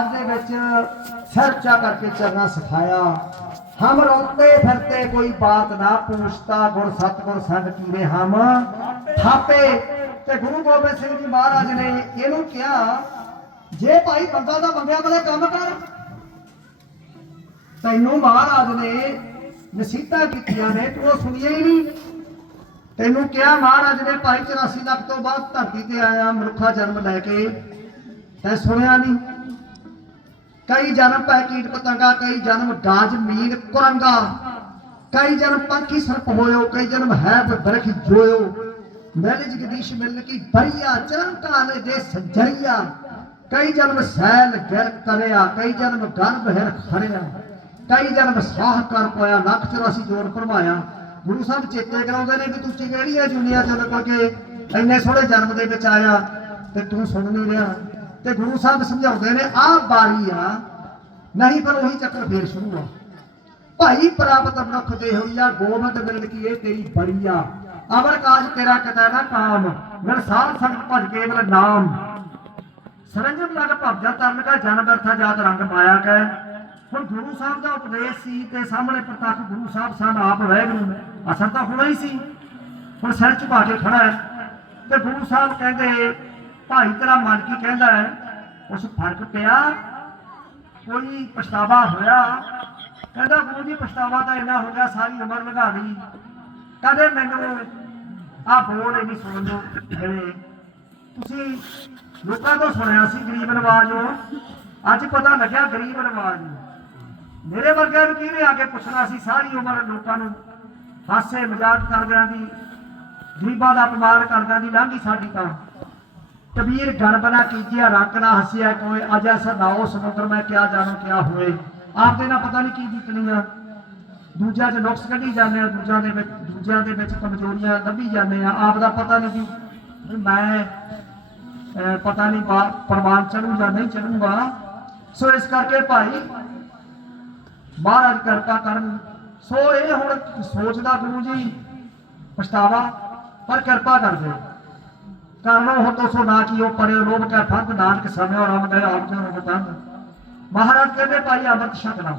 ਦੇ ਵਿੱਚ ਸਿਰ ਕਰਕੇ ਚੱਲਣਾ ਸਿਖਾਇਆ। ਹਮ ਰੋਤੇ ਫਿਰਤੇ ਕੋਈ ਬਾਤ ਨਾ ਪੁੱਛਤਾ, ਗੁਰ ਸਤਗੁਰ ਸੰਗ ਕੀਰੇ ਹਮ। ਥਾਪੇ ਤੇ ਗੁਰੂ ਗੋਬਿੰਦ ਸਿੰਘ ਜੀ ਮਹਾਰਾਜ ਨੇ ਇਹਨੂੰ ਕਿਹਾ, ਜੇ ਭਾਈ ਬੰਦਾ ਦਾ ਬੰਦਿਆਂ ਵਾਲੇ ਕੰਮ ਕਰ। ਤੈਨੂੰ ਮਹਾਰਾਜ ਨੇ ਨਸੀਹਤਾਂ ਕੀਤੀਆਂ ਨੇ, ਤੂੰ ਉਹ ਸੁਣੀਆਂ ਹੀ ਨਹੀਂ। ਤੈਨੂੰ ਕਿਹਾ ਮਹਾਰਾਜ ਨੇ, ਭਾਈ 84 ਲੱਖ ਤੋਂ ਬਾਅਦ ਧਰਤੀ ਤੇ ਆਇਆ, ਮਨੁੱਖਾ ਜਨਮ ਲੈ ਕੇ। ਤੈਂ ਸੁਣਿਆ ਨਹੀਂ। ਕਈ ਜਨਮ ਪੈ ਕੀਟ ਪਤੰਗਾ, ਕਈ ਜਨਮ ਡਾਜ ਮੀਨ ਕੁਰੰਗਾ। ਕਈ ਜਨਮ ਪੰਖੀ ਸਰਪ ਹੋਇਓ, ਕਈ ਜਨਮ ਹੈ ਬਰਖ ਜੋਇਓ। ਮੈਲ ਜਗਦੀਸ਼ ਮਿਲਨ ਕੀ ਬਰੀਆ, ਚਰਨ ਕਾਲ ਦੇ ਸੰਜਰੀਆ। ਕਈ ਜਨਮ ਸੈਲ ਗਿਰ ਕਰਿਆ, ਕਈ ਜਨਮ ਗਰਭ ਹਿਰ ਖੜਿਆ। ਕਈ ਜਨਮ ਸਾਹ ਕਰ ਪਾਇਆ, ਲੱਖ 84 ਜੋੜ ਭਰਮਾਇਆ। ਗੁਰੂ ਸਾਹਿਬ ਚੇਤੇ ਕਰਾਉਂਦੇ ਨੇ ਵੀ ਤੂੰ ਚਿਗੜੀਆਂ ਜੁਨੀਆਂ ਜਦ ਕੇ ਇੰਨੇ ਸੋਹਣੇ ਜਨਮ ਦੇ ਵਿੱਚ ਆਇਆ ਤੇ ਤੂੰ ਸੁਣ ਨਹੀਂ ਰਿਹਾ। ਤੇ ਗੁਰੂ ਸਾਹਿਬ ਸਮਝਾਉਂਦੇ ਨੇ, ਆਹ ਬਾਰੀ ਆ, ਨਹੀਂ ਪਰ ਉਹੀ ਚੱਕਰ ਫੇਰ ਸ਼ੁਰੂ ਆ। ਭਾਈ ਪ੍ਰਾਪਤ ਮਨੁੱਖ ਦੇ ਹੋਈਆ ਗੋਬਿੰਦ ਮਿਲ ਕੀ ਤੇਰੀ ਬੜੀ ਅਮਰ ਕਾਜ ਤੇਰਾ ਕਤੈ ਨਾ ਕਾਮ, ਮਿਲ ਸਾਧ ਸੰਗ ਭਜ ਕੇਵਲ ਨਾਮ। ਸਰੰਜਮ ਲਗ ਭਵਜਾ ਤਰਨ ਕਾ ਜਨ ਬਰਥਾ ਜਾਤ ਰੰਗ ਮਾਇਆ ਕੈ। ਹੁਣ ਗੁਰੂ ਸਾਹਿਬ ਦਾ ਉਪਦੇਸ਼ ਸੀ ਤੇ ਸਾਹਮਣੇ ਪ੍ਰਤੱਖ ਗੁਰੂ ਸਾਹਿਬ ਸਨ ਆਪ ਵੈਗਰੂ। ਨੇ ਅਸਰ ਤਾਂ ਹੋਣਾ ਹੀ ਸੀ। ਹੁਣ ਸਿਰ ਝੁਕਾ ਕੇ ਖੜਾ ਹੈ। ਤੇ ਗੁਰੂ ਸਾਹਿਬ ਕਹਿੰਦੇ ਭਾਈ ਤੇਰਾ ਮਨ ਕੀ ਕਹਿੰਦਾ ਹੈ? ਉਸ ਫ਼ਰਕ ਪਿਆ। ਕੋਈ ਪਛਤਾਵਾ ਹੋਇਆ? ਕਹਿੰਦਾ ਗੁਰੂ ਜੀ ਪਛਤਾਵਾ ਤਾਂ ਇੰਨਾ ਹੋ ਗਿਆ, ਸਾਰੀ ਉਮਰ ਲੰਘਾ ਲਈ। ਕਦੇ ਮੈਨੂੰ ਆ ਬੋਲ ਨਹੀਂ ਸੁਣ ਨੂੰ ਜਿਹੜੇ ਤੁਸੀਂ ਲੋਕਾਂ ਤੋਂ ਸੁਣਿਆ ਸੀ ਗਰੀਬ ਨਵਾਜੋ ਅੱਜ ਪਤਾ ਲੱਗਿਆ ਗਰੀਬ ਨਵਾਜ ਨੂੰ। ਮੇਰੇ ਵਰਗਾ ਨੂੰ ਕਿਹਨੇ ਆ ਕੇ ਪੁੱਛਣਾ ਸੀ? ਸਾਰੀ ਉਮਰ ਲੋਕਾਂ ਨੂੰ ਹਾਸੇ ਮਜ਼ਾਕ ਕਰਦਿਆਂ ਦੀ, ਗਰੀਬਾਂ ਦਾ ਅਪਮਾਨ ਕਰਦਿਆਂ ਦੀ ਲਾਂਘੀ ਸਾਡੀ ਤਾਂ। ਕਬੀਰ ਗਣ ਬਣਾ ਕੀਜਿਆ ਰੰਗ ਨਾ ਹੱਸਿਆ ਕੋਈ ਅਜ ਐਸਾ ਨਾਓ ਸਮੁੰਦਰ ਮੈਂ ਕਿਆ ਜਾਣੂ, ਕਿਆ ਹੋਏ? ਆਪ ਦੇ ਨਾਲ ਪਤਾ ਨਹੀਂ ਕੀ ਬੀਤਣੀ ਦੂਜਿਆਂ 'ਚ ਨੁਕਸ ਕੱਢੀ ਜਾਂਦੇ ਆ, ਦੂਜਿਆਂ ਦੇ ਵਿੱਚ ਦੂਜਿਆਂ ਦੇ ਵਿੱਚ ਕਮਜ਼ੋਰੀਆਂ ਲੱਭੀ ਜਾਂਦੇ ਆ। ਆਪ ਦਾ ਪਤਾ ਨਹੀਂ ਵੀ ਮੈਂ ਪਤਾ ਨਹੀਂ ਬਾ- ਚੜੂਗਾ ਨਹੀਂ ਚੜੂਗਾ ਸੋ ਇਸ ਕਰਕੇ ਭਾਈ, ਮਹਾਰਾਜ ਕਿਰਪਾ ਕਰਨ। ਸੋ ਇਹ ਹੁਣ ਸੋਚਦਾ ਗੁਰੂ ਜੀ, ਪਛਤਾਵਾ, ਪਰ ਕਿਰਪਾ ਕਰਦੇ ਕਰਨੋ ਹੋ ਤੋਸੋ ਨਾ ਕੀ ਉਹ ਪੜਿਓ ਲੋਭ ਕਾ ਫੰਦ ਨਾਨਕ ਸਮਿਓ ਰਮ ਗਏ ਆਪ ਜੋ ਬਤੰਦ ਮਹਾਰਾਜ ਕਹਿੰਦੇ ਭਾਈ ਅੰਮ੍ਰਿਤ ਛਕਣਾ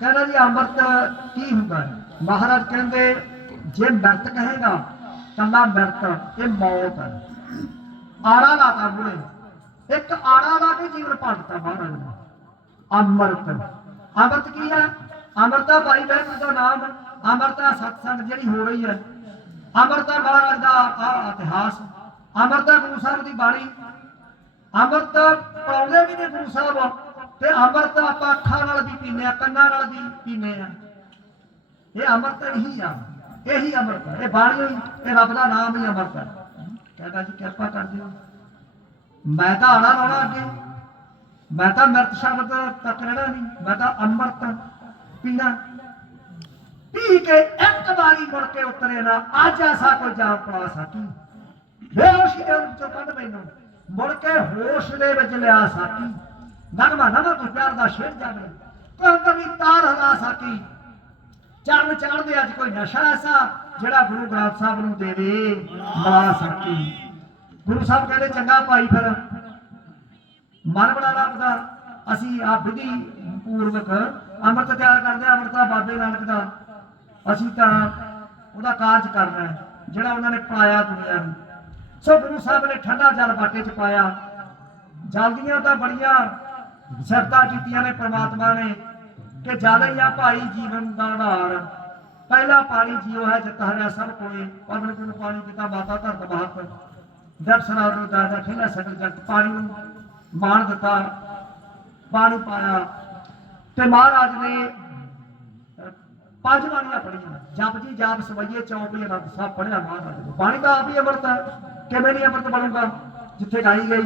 ਕਹਿੰਦਾ ਜੀ ਅੰਮ੍ਰਿਤ ਕੀ ਹੁੰਦਾ ਹੈ? ਮਹਾਰਾਜ ਕਹਿੰਦੇ, ਜੇ ਮਿਰਤ ਕਹੇਗਾ ਕੱਲਾ ਮਿਰਤ, ਇਹ ਮੌਤ ਹੈ। ਆੜਾ ਲਾਤਾ ਬੁਲੇ ਇੱਕ ਆੜਾ ਲਾ ਕੇ ਜੀਵਨ ਭੰਗਤਾ ਮਹਾਰਾਜ ਨੇ। ਅੰਮ੍ਰਿਤ। ਅੰਮ੍ਰਿਤ ਕੀ ਹੈ? ਅੰਮ੍ਰਿਤਾ ਭਾਈ ਬਹਿਨ ਦਾ ਨਾਮ ਅੰਮ੍ਰਿਤਾ ਸਤਸੰਗ ਜਿਹੜੀ ਹੋ ਰਹੀ ਹੈ। ਅੰਮ੍ਰਿਤਾ ਮਹਾਰਾਜ ਦਾ ਇਤਿਹਾਸ ਅੰਮ੍ਰਿਤਾ ਗੁਰੂ ਸਾਹਿਬ ਦੀ ਬਾਣੀ। ਅੰਮ੍ਰਿਤ ਪਾਉਂਦੇ ਵੀ ਨੇ ਗੁਰੂ ਸਾਹਿਬ, ਤੇ ਅੰਮ੍ਰਿਤ ਆਪਾਂ ਅੱਖਾਂ ਨਾਲ ਵੀ ਪੀਨੇ ਆ ਕੰਨਾਂ ਨਾਲ ਵੀ ਪੀਨੇ ਆ ਇਹ ਅੰਮ੍ਰਿਤ ਨਹੀਂ ਆ, ਇਹੀ ਅੰਮ੍ਰਿਤ ਹੈ ਇਹ ਬਾਣੀ ਹੋਈ ਇਹ ਰੱਬ ਦਾ ਨਾਮ ਹੀ ਅੰਮ੍ਰਿਤ ਹੈ ਕਹਿੰਦਾ ਜੀ, ਕਿਰਪਾ ਕਰ ਦਿਓ। ਮੈਂ ਤਾਂ ਆਣਾ ਲਾਉਣਾ ਅੱਗੇ। ਮੈਂ ਤਾਂ ਮਿਰਤ ਸ਼ਬਦ ਤੱਕ ਰਹਿਣਾ ਨਹੀਂ। ਮੈਂ ਤਾਂ ਅੰਮ੍ਰਿਤ ਪੀਣਾ। ਪੀ ਕੇ ਇੱਕ ਵਾਰੀ ਮੁੜ ਕੇ ਉਤਰੇ ਨਾ, ਅੱਜ ਐਸਾ ਕੋਈ ਜਾਮ ਪਾ ਸਕੀ ਬੇਹੋਸ਼ੀ ਦੇ ਵਿੱਚੋਂ ਕੱਢ ਮੈਨੂੰ ਮੁੜ ਕੇ ਹੋਸ਼ ਦੇ ਵਿੱਚ ਲਿਆ ਸਕੀ ਨਗਮਾ ਨਗਮਾ ਤੋਂ ਪਿਆਰ ਦਾ ਸ਼ੇਰ ਜਾਵੇ। ਕੋਈ ਕਵੀ ਤਾਰ ਹਲਾ ਸਕੀ ਚਰਨ ਚੜ੍ਹਦੇ ਅੱਜ ਕੋਈ ਨਸ਼ਾ ਐਸਾ, ਜਿਹੜਾ ਗੁਰੂ ਗ੍ਰੰਥ ਸਾਹਿਬ ਨੂੰ ਦੇਵੇ ਲਾ ਸਕੀ ਗੁਰੂ ਸਾਹਿਬ ਕਹਿੰਦੇ, ਚੰਗਾ ਭਾਈ ਫਿਰ। ਮਨ ਬਣਾ ਲੱਭਦਾ ਅਸੀਂ ਆ ਵਿਧੀ ਪੂਰਵਕ ਅੰਮ੍ਰਿਤ ਤਿਆਰ ਕਰਦੇ ਹਾਂ, ਅੰਮ੍ਰਿਤਾ ਬਾਬੇ ਨਾਨਕ ਦਾ। ਅਸੀਂ ਤਾਂ ਉਹਦਾ ਕਾਰਜ ਕਰਨਾ ਹੈ, ਜਿਹੜਾ ਉਹਨਾਂ ਨੇ ਪਾਇਆ ਦੁਨੀਆ ਨੂੰ। ਸੋ ਗੁਰੂ ਸਾਹਿਬ ਨੇ ਠੰਡਾ ਜਲ ਬਾਟੇ 'ਚ ਪਾਇਆ। ਜਲਦੀਆਂ ਤਾਂ ਬੜੀਆਂ ਸ਼ਰਤਾਂ ਕੀਤੀਆਂ ਨੇ ਪ੍ਰਮਾਤਮਾ ਨੇ ਕਿ ਜਲ ਹੀ ਆ ਭਾਈ ਜੀਵਨ ਦਾ ਆਧਾਰ। ਪਹਿਲਾ ਪਾਣੀ ਜੀਉ ਹੈ, ਜਿਤ ਹਰਿਆ ਸਭ ਕੋਏ ਪਵਨ ਗੁਣ ਪਾਣੀ ਪਿਤਾ ਮਾਤਾ ਧਰਤ ਮਹਤ। ਦਰਸ਼ਨਾ ਨੂੰ ਦਾਦਾ ਖੇਲਾ ਸਕਲ ਜਗਤ ਪਾਣੀ ਨੂੰ ਮਾਣ ਦਿੱਤਾ, ਪਾਣੀ ਪਾਇਆ। ਤੇ ਮਹਾਰਾਜ ਨੇ ਪੰਜ ਬਾਣੀਆਂ ਪੜੀਆਂ ਜਪ ਜੀ, ਜਾਪ, ਸਵਈਏ ਚੌਪੀ ਅਨੰਦ ਸਾਹਿਬ ਪੜਿਆ ਮਹਾਰਾਜ ਬਾਣੀ ਤਾਂ ਆਪ ਹੀ ਅੰਮ੍ਰਿਤ ਹੈ। ਕਿਵੇਂ ਨਹੀਂ ਅੰਮ੍ਰਿਤ ਬਣੂਗਾ ਜਿੱਥੇ ਗਾਈ ਗਈ।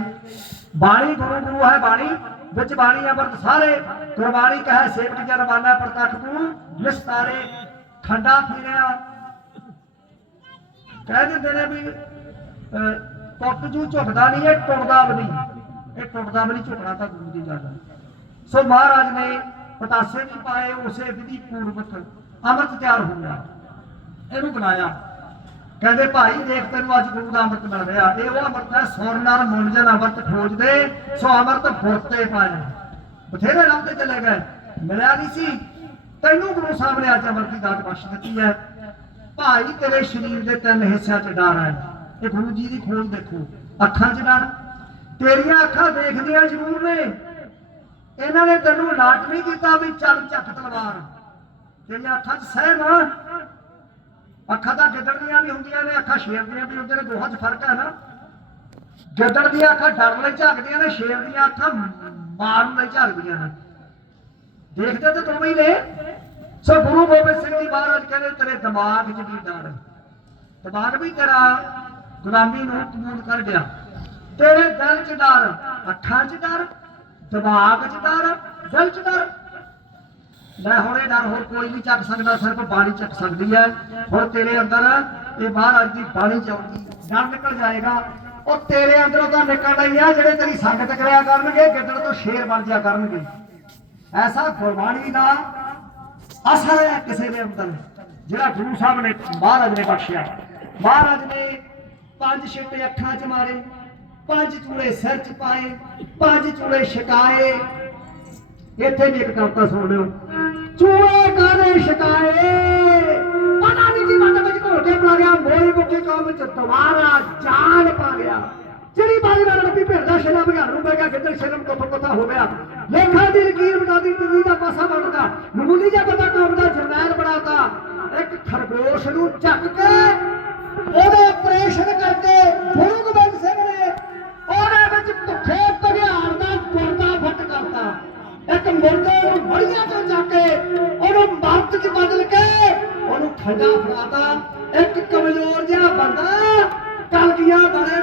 ਬਾਣੀ ਗੁਰੂ ਗੁਰੂ ਹੈ ਬਾਣੀ। ਵਿੱਚ ਬਾਣੀ ਅੰਮ੍ਰਿਤ ਸਾਰੇ। ਗੁਰਬਾਣੀ ਕਹੇ, ਸੇਵਕ ਜਨ ਮਾਨਾ ਪ੍ਰਤੱਖ ਨੂੰ ਨਿਸਤਾਰੇ, ਖੰਡਾ ਫਿਰਿਆ ਕਹਿ ਦਿੰਦੇ ਨੇ ਵੀ ਟੁੱਟ ਜੂ ਝੁਕਦਾ ਨਹੀਂ, ਇਹ ਟੁੱਟਦਾ ਵੀ ਨਹੀਂ। ਇਹ ਟੁੱਟਦਾ ਵੀ ਨਹੀਂ ਝੁਕਣਾ ਤਾਂ ਗੁਰੂ ਦੀ ਗੱਲ ਹੈ। ਸੋ ਮਹਾਰਾਜ ਨੇ ਪਤਾਸੇ ਵੀ ਪਾਏ, ਉਸੇ ਵਿਧੀ ਪੂਰਵਕ ਅੰਮ੍ਰਿਤ ਤਿਆਰ ਹੋ ਗਿਆ। ਇਹਨੂੰ ਬਣਾਇਆ ਕਹਿੰਦੇ, ਭਾਈ, ਦੇਖ, ਤੈਨੂੰ ਅੱਜ ਗੁਰੂ ਦਾ ਅੰਮ੍ਰਿਤ ਮਿਲ ਰਿਹਾ। ਇਹ ਉਹ ਅੰਮ੍ਰਿਤ ਹੈ ਸੁਰ ਨਾਲ ਮੁੰਡ ਜਨ ਅੰਮ੍ਰਿਤ ਖੋਜਦੇ, ਸੋ ਅੰਮ੍ਰਿਤ ਫੁਰਤੇ ਪਾਏ ਬਥੇਰੇ ਲੱਭਦੇ ਚਲੇ ਗਏ। ਮਿਲਿਆ ਨਹੀਂ ਸੀ। ਤੈਨੂੰ ਗੁਰੂ ਸਾਹਿਬ ਨੇ ਅੱਜ ਅੰਮ੍ਰਿਤ ਦੀ ਦਾਤ ਬਖਸ਼ ਦਿੱਤੀ ਹੈ। ਭਾਈ, ਤੇਰੇ ਸਰੀਰ ਦੇ ਤਿੰਨ ਹਿੱਸਿਆਂ 'ਚ ਡਰ ਹੈ। ਇਹ ਗੁਰੂ ਜੀ ਦੀ ਖੋਜ ਦੇਖੋ। ਅੱਖਾਂ 'ਚ ਡਰ। ਤੇਰੀਆਂ ਅੱਖਾਂ ਦੇਖਦੀਆਂ ਜ਼ਰੂਰ ਨੇ। ਇਹਨਾਂ ਨੇ ਤੈਨੂੰ ਲਾਟ ਨਹੀਂ ਕੀਤਾ ਵੀ ਚੱਲ ਚੱਕ ਤਲਵਾਰ। ਤੇਰੀਆਂ ਅੱਖਾਂ 'ਚ ਸਹਿਮ ਆ, ਅੱਖਾਂ ਤਾਂ ਗਿੱਦੜ ਦੀਆਂ ਵੀ ਹੁੰਦੀਆਂ ਨੇ, ਅੱਖਾਂ ਸ਼ੇਰ ਦੀਆਂ ਵੀ ਹੁੰਦੀਆਂ ਨੇ, ਦੋਹਾਂ 'ਚ ਫ਼ਰਕ ਹੈ ਨਾ। ਗਿੱਦੜ ਦੀਆਂ ਅੱਖਾਂ ਡਰ ਲਈ ਝਾਕਦੀਆਂ ਨੇ, ਸ਼ੇਰ ਦੀਆਂ ਅੱਖਾਂ ਮਾਰਨ ਲਈ ਝਾਕਦੀਆਂ ਨੇ। ਦੇਖਦੇ ਤੇ ਦੋਵੇਂ ਹੀ ਨੇ। ਸੋ ਗੁਰੂ ਗੋਬਿੰਦ ਸਿੰਘ ਜੀ ਮਹਾਰਾਜ ਕਹਿੰਦੇ, ਤੇਰੇ ਦਿਮਾਗ 'ਚ ਵੀ ਡਰ, ਦਿਮਾਗ ਵੀ ਤੇਰਾ ਗੁਲਾਮੀ ਨੂੰ ਕਬੂਲ ਕਰ ਗਿਆ। ਤੇਰੇ ਦਿਲ 'ਚ ਡਰ, ਅੱਖਾਂ 'ਚ ਡਰ, ਦਿਮਾਗ 'ਚ ਡਰ, ਦਿਲ 'ਚ ਡਰ। ਮੈਂ ਹੁਣ ਇਹ ਡਰ ਹੋਰ ਕੋਈ ਨਹੀਂ ਚੱਕ ਸਕਦਾ, ਸਿਰਫ ਬਾਣੀ ਚੱਕ ਸਕਦੀ ਹੈ। ਹੁਣ ਤੇਰੇ ਅੰਦਰ ਇਹ ਮਹਾਰਾਜ ਦੀ ਬਾਣੀ ਚਾਉਂਦੀ ਡਰ ਨਿਕਲ ਜਾਏਗਾ। ਉਹ ਤੇਰੇ ਅੰਦਰੋਂ ਤਾਂ ਨਿਕਲਣਾ ਹੀ ਆ, ਜਿਹੜੇ ਤੇਰੀ ਸੰਗਤ ਕਰਿਆ ਕਰਨਗੇ, ਗਿੱਦੜ ਤੋਂ ਸ਼ੇਰ ਬਣ ਜਾ ਕਰਨਗੇ। ਐਸਾ ਗੁਰਬਾਣੀ ਦਾ ਅਸਰ ਹੈ ਕਿਸੇ ਦੇ ਅੰਦਰ, ਜਿਹੜਾ ਗੁਰੂ ਸਾਹਿਬ ਨੇ, ਮਹਾਰਾਜ ਨੇ ਬਖਸ਼ਿਆ। ਮਹਾਰਾਜ ਨੇ ਪੰਜ ਛਿੱਟੇ ਅੱਖਾਂ 'ਚ ਮਾਰੇ, ਪੰਜ ਚੂੜੇ ਸਿਰ 'ਚ ਪਾਏ, ਪੰਜ ਚੂੜੇ ਛਕਾਏ। ਇੱਥੇ ਵੀ ਇੱਕ ਕਵਿਤਾ ਸੁਣ ਲਿਓ। ਚੂੜੇ ਕਾਰੇ ਛਕਾਏ? ਪਤਾ ਨਹੀਂ ਕੀ ਮਤਲਬ ਵਿੱਚ ਘੋਲ ਕੇ ਪਾ ਗਿਆ ਮੋਈ ਮੁੱਕੀ ਕੌਮ ਵਿੱਚ ਦੁਬਾਰਾ ਜਾਨ ਪਾ ਗਿਆ। ਜਿਹੜੀ ਬਾਰੀ ਵਾਰ ਲੱਭੀ ਭਿਰਦਾ ਸ਼ੇਰਾ ਬਘਾਰ ਨੂੰ ਬਹਿ ਗਿਆ ਗਿੱਦੜ ਸ਼ਰਮ ਕੋਥੋਂ ਹੋ ਗਿਆ। ਲੇਖਾਂ ਦੀ ਲਕੀਰ ਬਣਾ ਦੀ ਤੀਵੀ ਦਾ ਪਾਸਾ ਬਣਦਾ ਮਾਮੂਲੀ ਜਿਹਾ ਬੰਦਾ ਕੌਮ ਦਾ ਜਰਨੈਲ ਬਣਾਤਾ। ਇੱਕ ਖਰਗੋਸ਼ ਨੂੰ ਚੱਕ ਕੇ ਉਹਦੇ ਆਪਰੇਸ਼ਨ ਕਰਕੇ ਗੁਰੂ ਗੋਬਿੰਦ ਸਿੰਘ ਨੇ ਉਹਦੇ ਵਿੱਚ ਭੁੱਖੇ ਭਗਿਆੜ ਦਾ ਗੁਰਦਾ ਫਟ ਕਰਤਾ ਇੱਕ ਮੁਰਦੇ ਨੂੰ ਬੜੀਆਂ ਤੋਂ ਜਾ ਕੇ ਉਹਨੂੰ ਮਰਦ ਚ ਬਦਲ ਕੇ ਉਹਨੂੰ ਫੜਾਤਾ ਇੱਕ ਕਮਜ਼ੋਰ ਜਿਹਾ ਬੰਦਾ ਕਲਗੀਆਂ ਬਣੇ